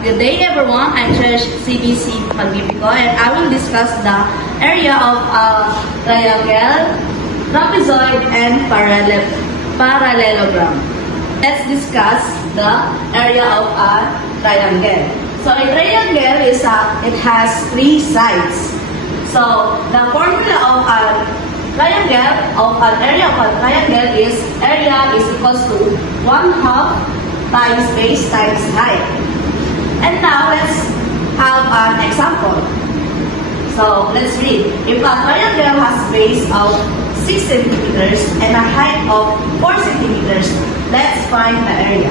Good day everyone, I'm Trish CBC Magnifico and I will discuss the area of a triangle, trapezoid, and parallelogram. Let's discuss the area of a triangle. So a triangle it has three sides. So the formula of an area of a triangle is area is equals to 1/2 times base times height. And now let's have an example. So let's read. If a triangle has base of 6 centimeters and a height of 4 centimeters, let's find the area.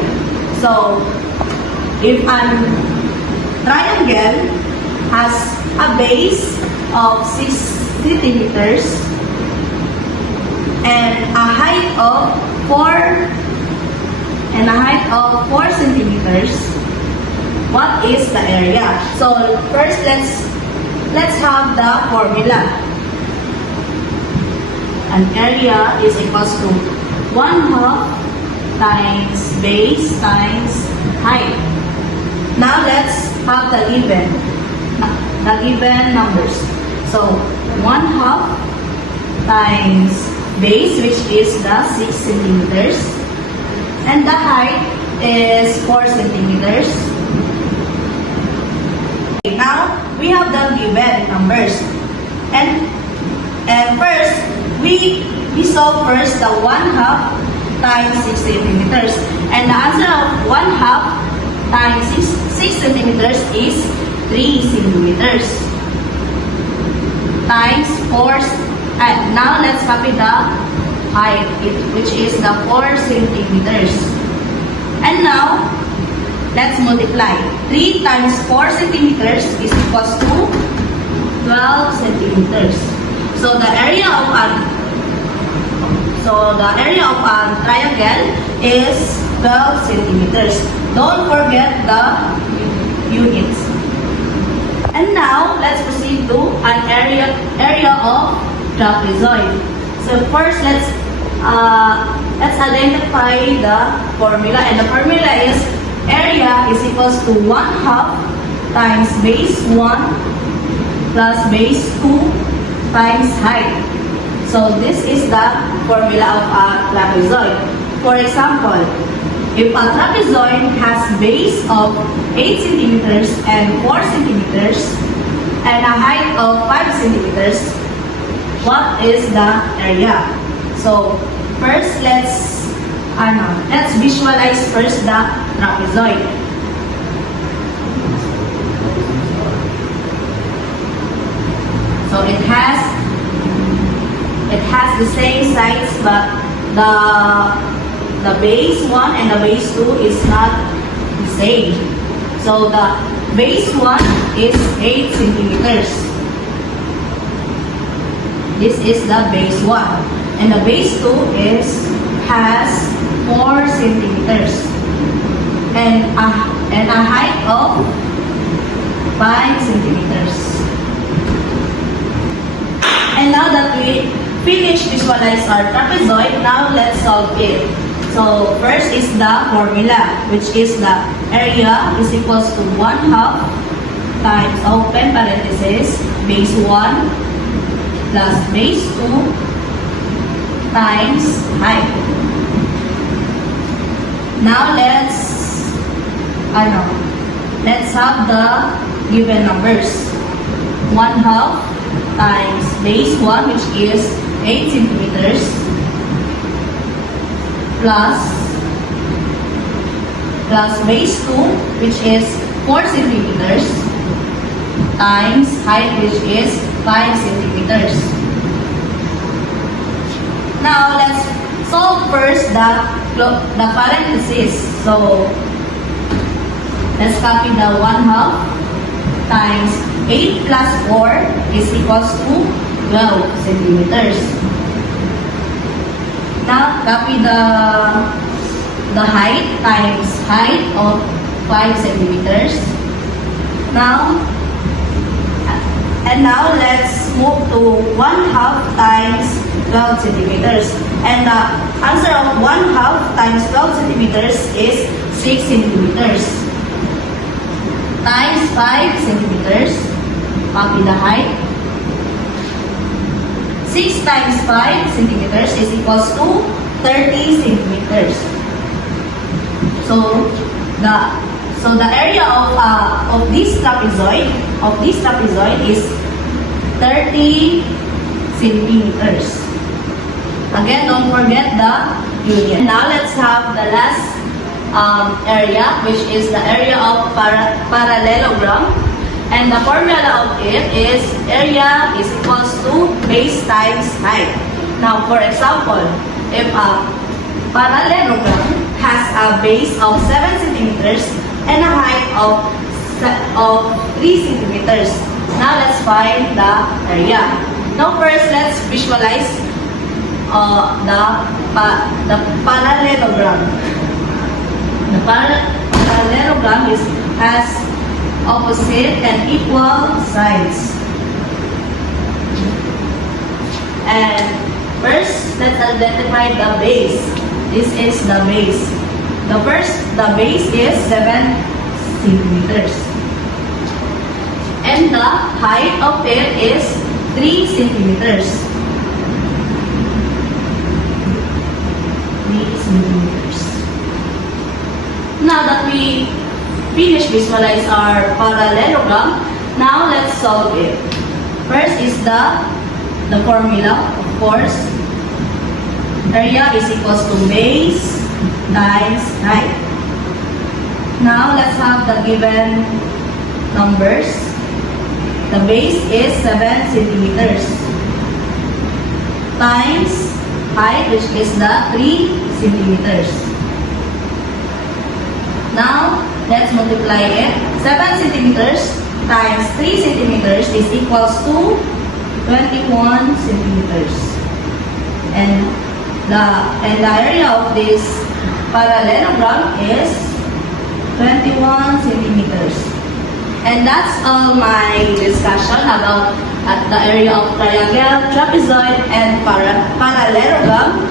So if a triangle has a base of 6 centimeters and a height of 4 centimeters, what is the area? So first let's have the formula. An area is equals to 1/2 times base times height. Now let's have the given numbers. So 1/2 times base, which is the 6 centimeters, and the height is 4 centimeters. Now we have the given numbers, and first we solve first the 1/2 times 6 centimeters, and the answer of 1/2 times 6 centimeters is 3 centimeters times 4. Now let's copy the height, which is the 4 centimeters, and now let's multiply. 3 times 4 centimeters is equals to 12 centimeters. So the area of a triangle is 12 centimeters. Don't forget the units. And now let's proceed to an area of trapezoid. So first let's identify the formula, and the formula is area is equals to 1/2 times base 1 plus base 2 times height. So this is the formula of a trapezoid. For example, if a trapezoid has base of 8 centimeters and 4 centimeters and a height of 5 centimeters, what is the area? So first let's visualize first the trapezoid. So it has the same sides, but the base 1 and the base 2 is not the same. So the base 1 is 8 centimeters. This is the base 1, and the base 2 has 4 centimeters and a height of 5 centimeters. And now that we finished visualize our trapezoid, now let's solve it. So first is the formula, which is the area is equals to 1/2 times open parenthesis base 1 plus base 2 times height. Now let's have the given numbers. 1/2 times base 1, which is 8 centimeters, plus base 2, which is 4 centimeters, times height, which is 5 centimeters. Now let's solve first the parentheses. So let's copy the 1/2 times 8 plus 4 is equals to 12 centimeters. Now copy the height times height of 5 centimeters. Now let's move to 1/2 times 12 centimeters. And the answer of 1/2 times 12 centimeters is 6 centimeters. times 5 centimeters. Copy the height. 6 times 5 centimeters is equals to 30 centimeters. So the area of this trapezoid is 30 centimeters. Again, don't forget the union. Now let's have the last area, which is the area of parallelogram. And the formula of it is area is equals to base times height. Now, for example, if a parallelogram has a base of 7 centimeters and a height of 3 centimeters. Now, let's find the area. Now, first, let's visualize the parallelogram. The parallelogram has opposite and equal sides. And first, let's identify the base. This is the base. The base is 7 centimeters. And the height of it is 3 centimeters. 3 centimeters. Now that we finish visualize our parallelogram, now let's solve it. First is the formula, of course. Area is equals to base times height. Now let's have the given numbers. The base is 7 centimeters times height, which is the 3 centimeters. Now, let's multiply it. 7 centimeters times 3 centimeters is equals to 21 centimeters. And the area of this parallelogram is 21 centimeters. And that's all my discussion about the area of triangle, trapezoid, and parallelogram.